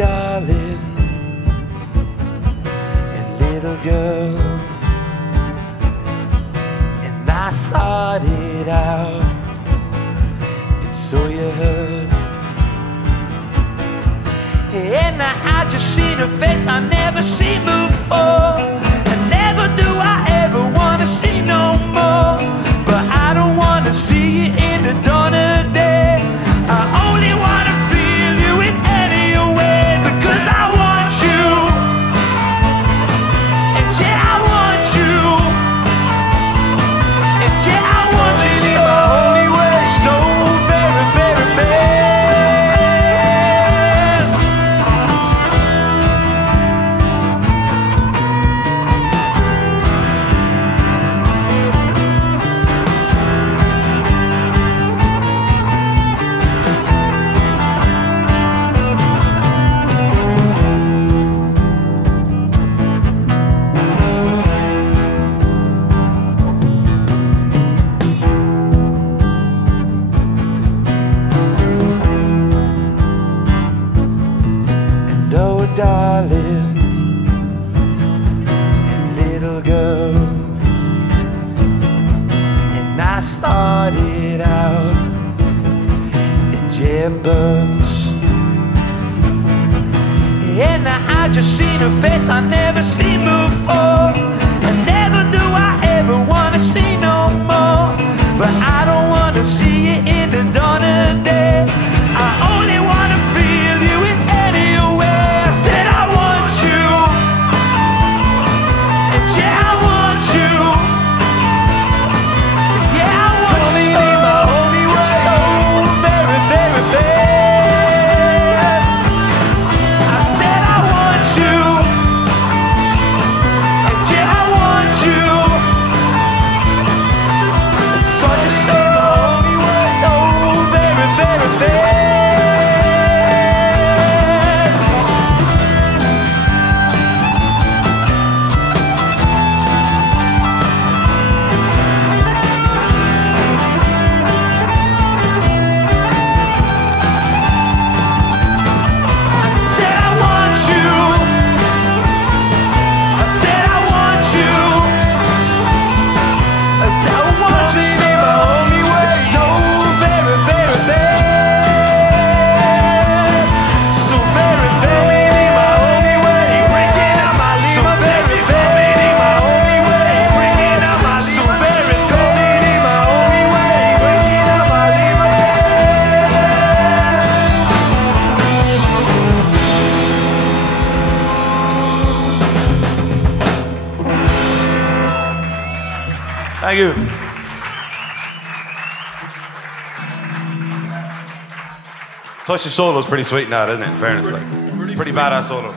darling and little girl, and I started out, and so you heard. And I just seen her face I never seen before, and never do I ever wanna see no more. But I don't wanna see you in the dawn of day. I only wanna feel you in any way, because I want you, and yeah I want you, and yeah I want you so, so very, very bad. Oh, darling and little girl, and I started out in J-Burns, and I just seen her face I never seen before, and never do I ever wanna see no more. But I don't wanna see you in the dawn of day. I only wanna feel you in any way. I said I want you, and yeah I want you, yeah I want you so, my only way, so very, very bad. I said I want you, and yeah I want you. It's what you say, my only way, so very, very bad. Thank you. Touch the solo is pretty sweet in that, isn't it? In fairness, like, it's a pretty badass solo.